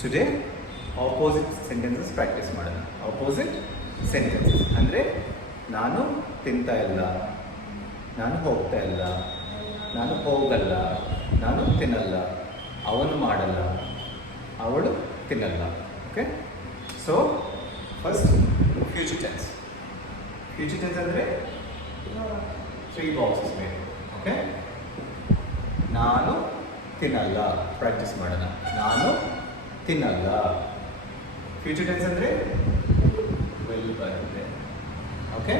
Today opposite sentences practice ಮಾಡೋಣ. Opposite sentences ಅಂದರೆ ನಾನು ತಿಂತಾ ಇಲ್ಲ, ನಾನು ಹೋಗ್ತಾ ಇಲ್ಲ, ನಾನು ಹೋಗಲ್ಲ, ನಾನು ತಿನ್ನಲ್ಲ, ಅವನು ಮಾಡಲ್ಲ, ಅವಳು ತಿನ್ನಲ್ಲ. Okay, so first future tense. Future tense ಅಂದರೆ 3 ಬಾಕ್ಸಸ್ ಬೇಕು. ಓಕೆ, ನಾನು ತಿನ್ನಲ್ಲ ಪ್ರಾಕ್ಟೀಸ್ ಮಾಡೋಣ. ನಾನು ತಿನ್ನಲ್ಲ. ಫ್ಯೂಚರ್ ಟೆನ್ಸ್ ಅಂದರೆ ವಿಲ್ ಬರುತ್ತೆ. ಓಕೆ,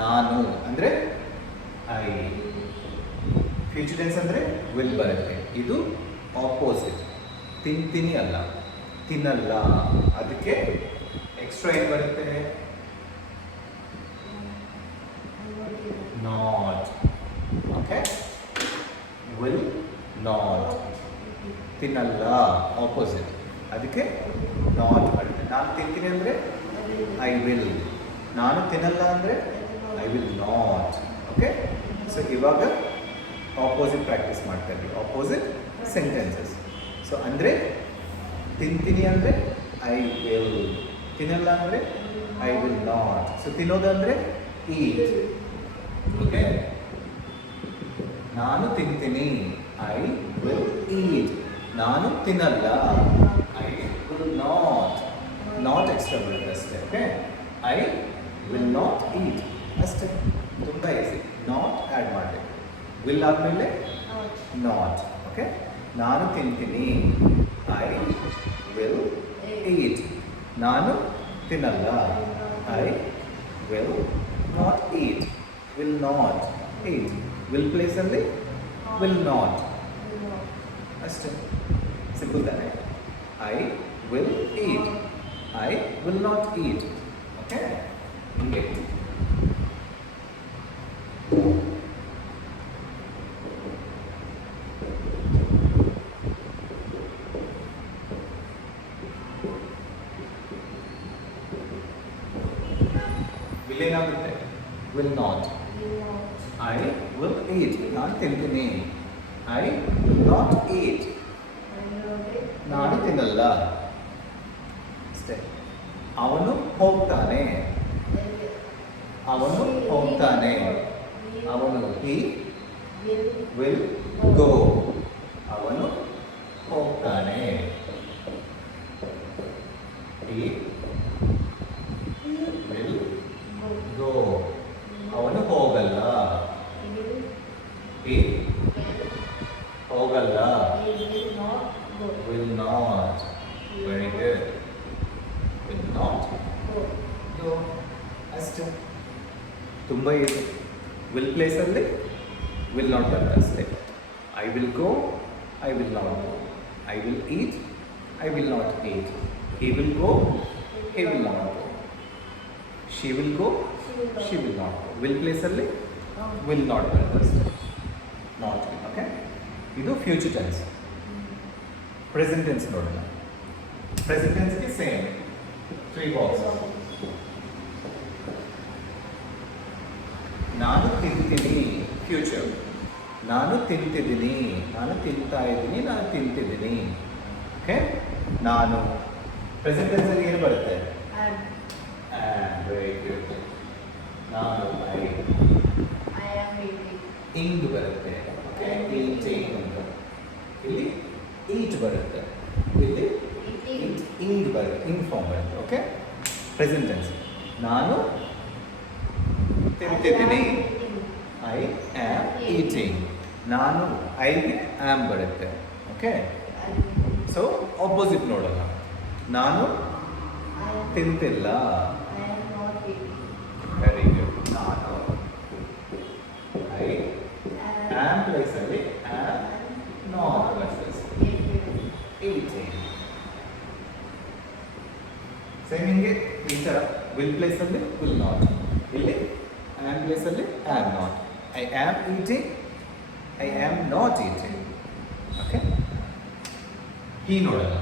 ನಾನು ಅಂದರೆ ಐ. ಫ್ಯೂಚರ್ ಟೆನ್ಸ್ ಅಂದರೆ ವಿಲ್ ಬರುತ್ತೆ. ಇದು ಆಪೋಸಿಟ್. ತಿಂತೀನಿ ಅಲ್ಲ, ತಿನ್ನಲ್ಲ. ಅದಕ್ಕೆ ಎಕ್ಸ್ಟ್ರಾ ಏನು ಬರುತ್ತೆ? ನಾಟ್. Okay, will not. ತಿನ್ನಲ್ಲ ಆಪೋಸಿಟ್, ಅದಕ್ಕೆ ನಾಟ್ ಬರುತ್ತೆ. ನಾನು ತಿಂತೀನಿ ಅಂದರೆ ಐ ವಿಲ್. ನಾನು ತಿನ್ನಲ್ಲ ಅಂದರೆ I will not. Okay, so ಇವಾಗ ಆಪೋಸಿಟ್ ಪ್ರಾಕ್ಟೀಸ್ ಮಾಡ್ತಾ ಇದ್ವಿ. Opposite sentences. ಸೊ ಅಂದರೆ ತಿಂತೀನಿ ಅಂದರೆ ಐ ವಿಲ್, ತಿನ್ನಲ್ಲ ಅಂದರೆ ಐ ವಿಲ್ ನಾಟ್. ಸೊ ತಿನ್ನೋದು ಅಂದರೆ ಈಟ್. ಓಕೆ, ನಾನು ತಿಂತೀನಿ, ಐ ವಿಲ್ ಈಟ್. ನಾನು ತಿನ್ನಲ್ಲ, I will not. Not extra ಬರುತ್ತೆ ಅಷ್ಟೇ. ಓಕೆ, ಐ ವಿಲ್ ನಾಟ್ ಈಟ್ ಅಷ್ಟೇ. ತುಂಬ ಈಸಿ. ನಾಟ್ ಆ್ಯಡ್ ಮಾಡಬೇಕು. ವಿಲ್ ಆದಮೇಲೆ ನಾಟ್. ಓಕೆ, ನಾನು ತಿಂತೀನಿ, ಐ ವಿಲ್ ಈಟ್. ನಾನು ತಿನ್ನಲ್ಲ, I will not heat. Will not heat. Will ಪ್ಲೇಸಲ್ಲಿ ವಿಲ್ ನಾಟ್ ಅಷ್ಟೇ. ಸಿಂಪಲ್ ತಾನೆ. I will eat, I will not heat. Okay, ಹಿಂಗೆ ವಿಲ್ ಏನಾಗುತ್ತೆ? Will not. I will eat. ನಾನು ತಿಂತೀನಿ, ಐ ವಿಲ್ ನಾಟ್ ಈಟ್. ನಾನು ತಿನ್ನಲ್ಲ ಅಷ್ಟೇ. ಅವನು ಹೋಗ್ತಾನೆ, ಅವನು ಹೋಗ್ತಾನೆ. ಅವನು ಹಿ ವಿಲ್ ಗೋ. ಅವನು ಹೋಗ್ತಾನೆ, ಹಿ ವಿಲ್ ಗೋ. ಅವನು ಹೋಗಲ್ಲ, ಹಿ ಹೋಗಲ್ಲ, will not. Very good. Will not go. ಅಷ್ಟೇ. ತುಂಬ ಇದೆ. ವಿಲ್ ಪ್ಲೇಸಲ್ಲಿ ವಿಲ್ ನಾಟ್ ಬರುತ್ತೆ ಅಷ್ಟೇ. I will go, I will not go. I will eat, I will not eat. He will go, he will not go. She will go, she will not go. Will ಪ್ಲೇಸಲ್ಲಿ will not ಬರುತ್ತೆ ಅಷ್ಟೇ. Not. Okay, ಇದು future tense. Present tense ನೋಡೋಣ. ಪ್ರೆಸೆಂಟ್ ಟೆನ್ಸ್ಗೆ same 3 boxes. ನಾನು ತಿಂತೀನಿ future. ನಾನು ತಿಂತಿದ್ದೀನಿ, ನಾನು ತಿಂತಾ ಇದ್ದೀನಿ, ನಾನು ತಿಂತಿದ್ದೀನಿ. ಓಕೆ, ನಾನು ಪ್ರೆಸೆಂಟ್ ಟೆನ್ಸಲ್ಲಿ ಏನು ಬರುತ್ತೆ? Very good. ನಾನು ಐ ಆಮ್ ಇಂಗ್ ಬರುತ್ತೆ. Okay, eating. ಇಲ್ಲಿ ಈಟ್ ಬರುತ್ತೆ, ಇಲ್ಲಿ ಇಂಗ್ ಬರುತ್ತೆ, ಇಂಗ್ ಫಾರ್ಮ್ ಬರುತ್ತೆ. Okay, present tense. ನಾನು ತಿಂತಿದ್ದೀನಿ, ಐ ಆಮ್ ಈಟಿಂಗ್. ನಾನು ಐಗೆ ಆಮ್ ಬರುತ್ತೆ. ಓಕೆ, ಸೊ ಆಪೋಸಿಟ್ ನೋಡೋಣ. ನಾನು ತಿಂತಿಲ್ಲ. Very good. ನಾನು ಐ ಆಮ್ ಪ್ಲೇಸಲ್ಲಿ am not versus eating. Same ಹಿಂಗೆ ಈ ಥರ ವಿಲ್ ಪ್ಲೇಸಲ್ಲಿ ವಿಲ್ ನಾಟ್, ಇಲ್ಲಿ ಆಮ್ ಪ್ಲೇಸಲ್ಲಿ am not. I am eating, I am not eating. Okay, ಹೀ ನೋಡೋಣ.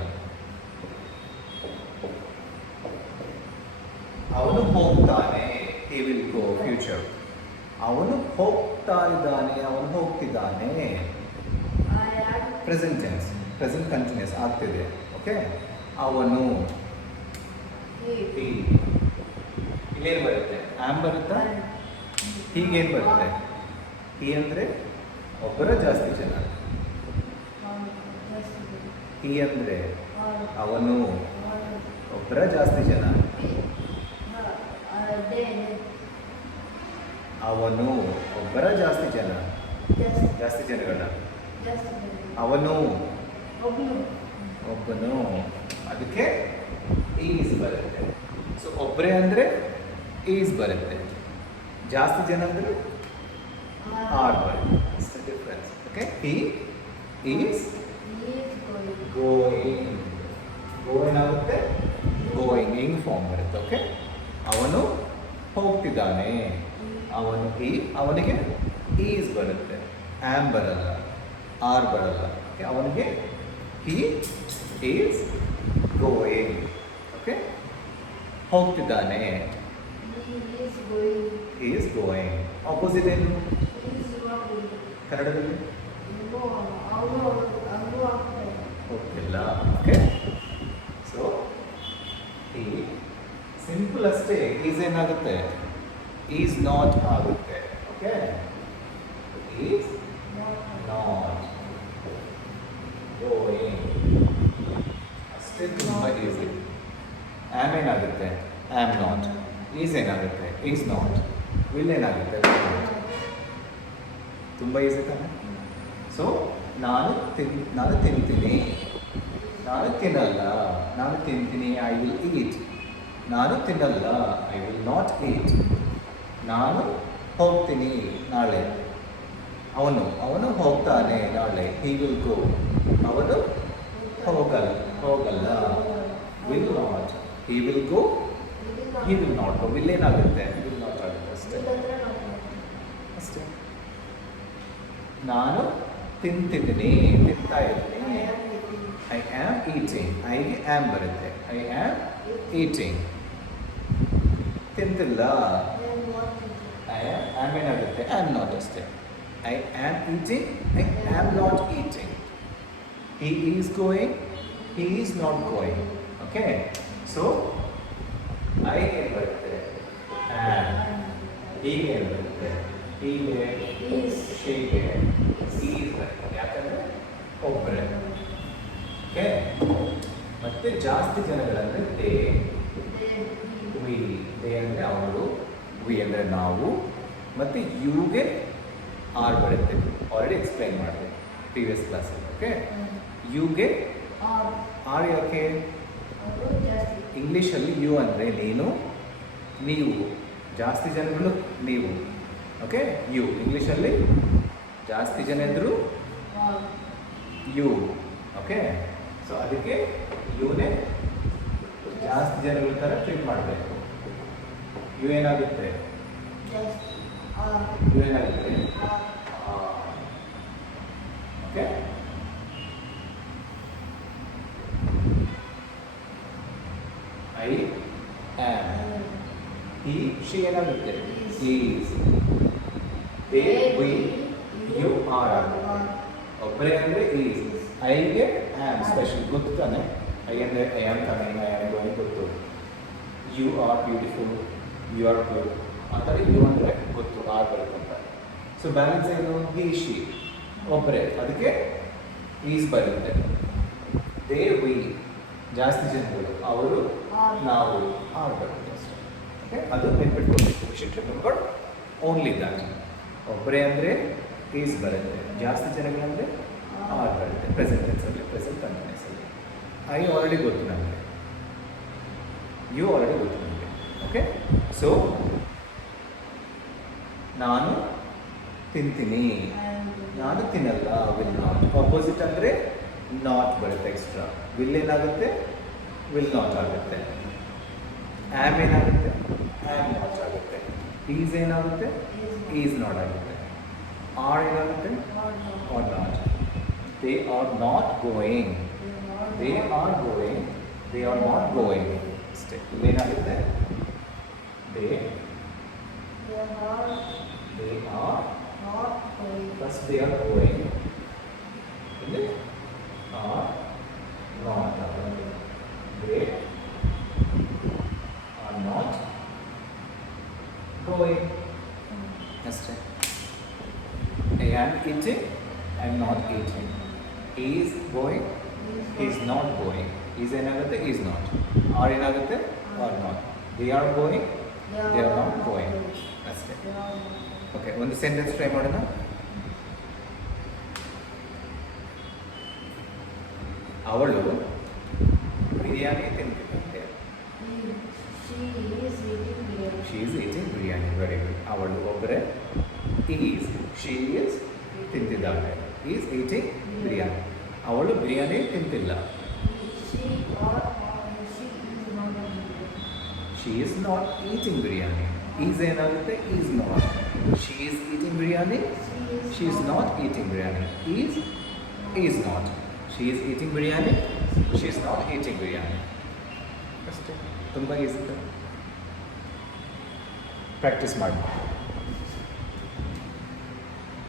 ಅವನು ಹೋಗ್ತಾನೆ, ಹಿ ವಿಲ್ ಗೋ ಫ್ಯೂಚರ್. ಅವನು ಹೋಗ್ತಾ ಇದ್ದಾನೆ, ಅವನು ಹೋಗ್ತಿದ್ದಾನೆ. ಪ್ರೆಸೆಂಟ್ ಟೆನ್ಸ್, ಪ್ರೆಸೆಂಟ್ ಕಂಟಿನ್ಯೂಸ್ ಆಗ್ತಿದೆ. ಓಕೆ. ಅವನು he, he. ಇಲ್ಲೇನು ಬರುತ್ತೆ? ಆಮ್ ಬರುತ್ತಾ? ಹೀಗೇನು ಬರುತ್ತೆ? ಹಿ ಅಂದರೆ ಒಬ್ಬರ ಜಾಸ್ತಿ ಜನ. ಹಿ ಅಂದರೆ ಅವನು ಒಬ್ಬರ ಜಾಸ್ತಿ ಜನ. ಅವನು ಒಬ್ಬರ ಜಾಸ್ತಿ ಜನ. ಜಾಸ್ತಿ ಜನಗಳ. ಅವನು ಒಬ್ಬನು, ಅದಕ್ಕೆ ಈಸ್ ಬರುತ್ತೆ. ಸೊ ಒಬ್ಬರೇ ಅಂದರೆ ಈಸ್ ಬರುತ್ತೆ, ಜಾಸ್ತಿ ಜನ ಅಂದರೆ ಆರ್ ಬರುತ್ತೆ. ಅಷ್ಟೇ difference. Okay. He is going. Go ಏನಾಗುತ್ತೆ? ಗೋಯಿಂಗ್. ಇಂಗ್ ಫಾರ್ಮ್ ಬರುತ್ತೆ. ಓಕೆ. ಅವನು ಹೋಗ್ತಿದ್ದಾನೆ. ಅವನು ಅವನಿಗೆ ಈಸ್ ಬರುತ್ತೆ, ಆಮ್ ಬರಲ್ಲ, ಆರ್ ಬರಲ್ಲ. ಓಕೆ. ಅವನಿಗೆ ಹಿ ಈಸ್ ಗೋಯಿಂಗ್. ಓಕೆ. ಹೋಗ್ತಿದ್ದಾನೆ. ಹಿ ಈಸ್ ಗೋಯಿಂಗ್. ಆಪೋಸಿಟ್ ಏನು ಕನ್ನಡದಲ್ಲಿ? ಹೋಗ್ತಿಲ್ಲ. ಓಕೆ. ಸೊ ಈ ಸಿಂಪಲ್ ಅಷ್ಟೇ. ಈಸ್ ಏನಾಗುತ್ತೆ? ಈಸ್ ನಾಟ್ ಆಗುತ್ತೆ. ಓಕೆ. Is not going. ಅಷ್ಟೇ, ತುಂಬ ಈಸಿ. ಆಮ್ ಏನಾಗುತ್ತೆ? Am not. ಈಸ್ ಏನಾಗುತ್ತೆ? Is not. ವಿಲ್ ಏನಾಗುತ್ತೆ? ತುಂಬ ಈಸಿ ತಾನೆ? ಸೊ ನಾನು ತಿಂತೀನಿ. ನಾನು ತಿನ್ನಲ್ಲ. ನಾನು ತಿಂತೀನಿ. I will eat. ನಾನು ತಿನ್ನಲ್ಲ. I will not eat. ನಾನು ಹೋಗ್ತೀನಿ ನಾಳೆ. ಅವನು ಹೋಗ್ತಾನೆ ನಾಳೆ. He will go. ಅವನು ಹೋಗಲ್ಲ. Will not. He will go. He will not go. Will ಏನಾಗುತ್ತೆ? ವಿಲ್ ನಾಟ್ ಆಗುತ್ತೆ. ಅಷ್ಟೇ. ನಾನು ತಿಂತಾ ಇದ್ದೀನಿ. I am eating. ಐಗೆ ಆಮ್ ಬರುತ್ತೆ. I am eating. ತಿಂತಿಲ್ಲ. ಆಮ್ ಏನಾಗುತ್ತೆ? Am not. ಅಷ್ಟೇ. I am eating. I am not eating. He is going. He is not going. Okay. So I ಏನು ಬರುತ್ತೆ? ಆಮ್. ಹೀಗೆ ಏನು ಬರುತ್ತೆ? ಹೀಗೆ, ಶೀಗೆ, ಈಸ್ ಬರುತ್ತೆ. ಯಾಕಂದರೆ ಒಬ್ಬರೇ. ಓಕೆ. ಮತ್ತೆ ಜಾಸ್ತಿ ಜನಗಳಂದರೆ ದೇ, ವಿ. ದೇ ಅಂದರೆ ಅವರು, ವಿ ಅಂದರೆ ನಾವು, ಮತ್ತು ಯುಗೆ ಆರ್ ಬರುತ್ತೆ. ಆಲ್ರೆಡಿ ಎಕ್ಸ್ಪ್ಲೈನ್ ಮಾಡಿದೆ ಪ್ರೀವಿಯಸ್ ಕ್ಲಾಸಲ್ಲಿ. ಓಕೆ. ಯುಗೆ ಆರ್ ಯಾಕೆ? ಇಂಗ್ಲೀಷಲ್ಲಿ ಯು ಅಂದರೆ ನೀನು, ನೀವು. ಜಾಸ್ತಿ ಜನಗಳು ನೀವು. ಓಕೆ. ಯು. ಇಂಗ್ಲೀಷಲ್ಲಿ ಜಾಸ್ತಿ ಜನ ಇದ್ದರು ಯು. ಓಕೆ. ಸೊ ಅದಕ್ಕೆ ಯುನೇ ಜಾಸ್ತಿ ಜನಗಳ ಥರ ಟ್ರೀಟ್ ಮಾಡಬೇಕು. ಯು ಏನಾಗುತ್ತೆ? ಯು ಏನಾಗುತ್ತೆ? Okay. I am. He, she ಏನಾಗುತ್ತೆ? Is. They, we, you, are ಆಗುತ್ತೆ. ಒಬ್ಬರೇ ಅಂದರೆ ಈಸ್. ಐಗೆ ಆಮ್ ಸ್ಪೆಷಲ್ ಗೊತ್ತು ತಾನೆ? ಐ ಅಂದರೆ I am coming, I am going ಗೊತ್ತು. You are beautiful, you are good. ಆ ಥರ ಯು ಅಂದರೆ ಗೊತ್ತು, ಆರ್ ಬರುತ್ತೆ ಅಂತ. ಸೊ ಬ್ಯಾಲೆನ್ಸ್ ಏನು? ಹಿ, ಶಿ ಒಬ್ಬರೇ, ಅದಕ್ಕೆ ಈಸ್ ಬರುತ್ತೆ. ದೇ, ವಿ ಜಾಸ್ತಿ ಜನಗಳು, ಅವರು, ನಾವು, ಆರ್ ಬರುತ್ತೆ ಅಷ್ಟೇ. ಓಕೆ. ಅದು ನೆನ್ಪಿಟ್ಕೊಳ್ಬೇಕು. We should remember only that. ಒಬ್ಬರೇ ಅಂದರೆ ಈಸ್ ಬರುತ್ತೆ, ಜಾಸ್ತಿ ಜನಗಳಂದರೆ ಆರ್ ಬರುತ್ತೆ. ಪ್ರೆಸೆಂಟ್ ಟೆನ್ಸಲ್ಲಿ, ಪ್ರೆಸೆಂಟ್ ಕಂಟಿನ್ಯೂಸಲ್ಲಿ. ಐ ಆಲ್ರೆಡಿ ಗೊತ್ತು ನನಗೆ, ಯು ಆಲ್ರೆಡಿ ಗೊತ್ತು ನನಗೆ. ಓಕೆ. ಸೊ ನಾನು ತಿಂತೀನಿ. ನಾನು ತಿನ್ನಲ್ಲ. Will not. ಆಪೋಸಿಟ್ ಅಂದರೆ ನಾಟ್ ಬರುತ್ತೆ ಎಕ್ಸ್ಟ್ರಾ. ವಿಲ್ ಏನಾಗುತ್ತೆ? ವಿಲ್ ನಾಟ್ ಆಗುತ್ತೆ. ಆಮ್ ಏನಾಗುತ್ತೆ? ಆಮ್ ನಾಟ್ ಆಗುತ್ತೆ. ಈಸ್ ಏನಾಗುತ್ತೆ? ಈಸ್ ನಾಟ್ ಆಗುತ್ತೆ. ಆರ್ ಏನಾಗುತ್ತೆ? Are not. They are not going. They are going. They are not going. ಅಷ್ಟೇ. ಇಲ್ಲೇನಾಗುತ್ತೆ? They are plus they are going. ಇಲ್ಲಿ ಆರ್ ನಾಟ್ ಆಗುತ್ತೆ. Is not going. ಈಸ್ ಏನಾಗುತ್ತೆ, is not. Are ಏನಾಗುತ್ತೆ, are not. They are going, they are not going. ಅಷ್ಟೇ. Okay, ಒಂದು sentence try ಮಾಡೋಣ. ಅವಳು ಬಿರಿಯಾನಿ ತಿಂತಿದ್ದಂತೆ. She is eating biryani. Very good. ಅವಳು ಒಬ್ಬರೇ. ಈಸ್, ಶಿ ಈಸ್ ತಿಂತಿದ್ದಾಳೆ. Is eating biryani. ಅವಳು ಬಿರಿಯಾನಿ ತಿಂತಿಲ್ಲ. She is not eating biryani. Is ಏನಾಗುತ್ತೆ, is not. She is eating biryani. She is not eating biryani. Is not. She is eating biryani. She is not eating biryani. ಅಷ್ಟೇ. ತುಂಬ easy. Practice ಮಾಡಿ.